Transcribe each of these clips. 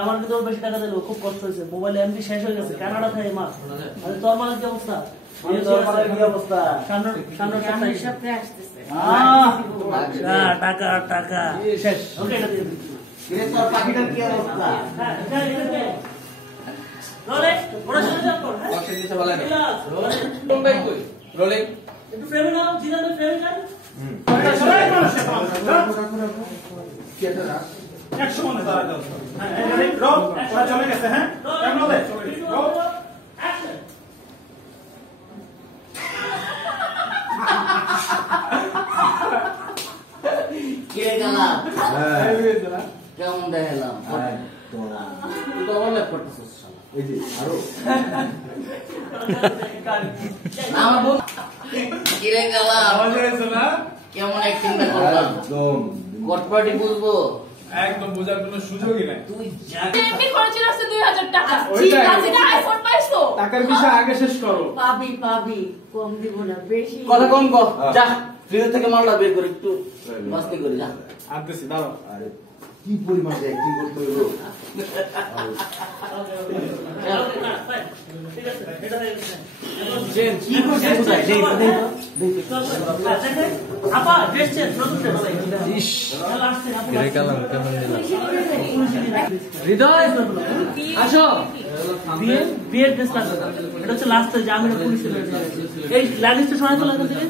আমার কিন্তু বেশি টাকা দিল, খুব কষ্ট হয়েছে। মোবাইল এমবি শেষ হয়ে গেছে, কানাডা থাকে মা। তোর মালের কি অবস্থা? টাকা টাকা শেষ। ওকে পাখিটার কি অবস্থা? একটু ফ্রেমে নাও, জিনাদের ফ্রেমে যান। কেমন দেখালাম? কেমন অ্যাক্টিং করলাম? কটপাটি বুঝবো একদম বোঝার কোনো সুযোগই নাই। তুই এমনি খরচ আছে 2000 টাকা। ঠিক আছে না, আইফোন পাইছো? টাকার বিষয় আগে শেষ করো। পাবি পাবি, কম দিব না, বেশি। কথা কম কর। যা ফ্রিজ থেকে মালটা বের করে একটু মাস্তি করে যা। আনতেছি দাঁড়াও। আরে কি পরিমাণ অ্যাক্টিং করতে হইলো। হৃদয় আসো, বিয়ের ড্রেস লাগবে। এটা হচ্ছে লাস্ট যে আমি পুলিশে এই লাগেজটা সরাই তোলা এখান থেকে।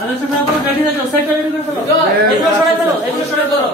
লাগেজটা সরাই ফেলো, রেডি হয়ে যাও, সেট রেডি করে ফেলো। এগুলো সরাই ফেলো, এগুলো সরাই ফেলো।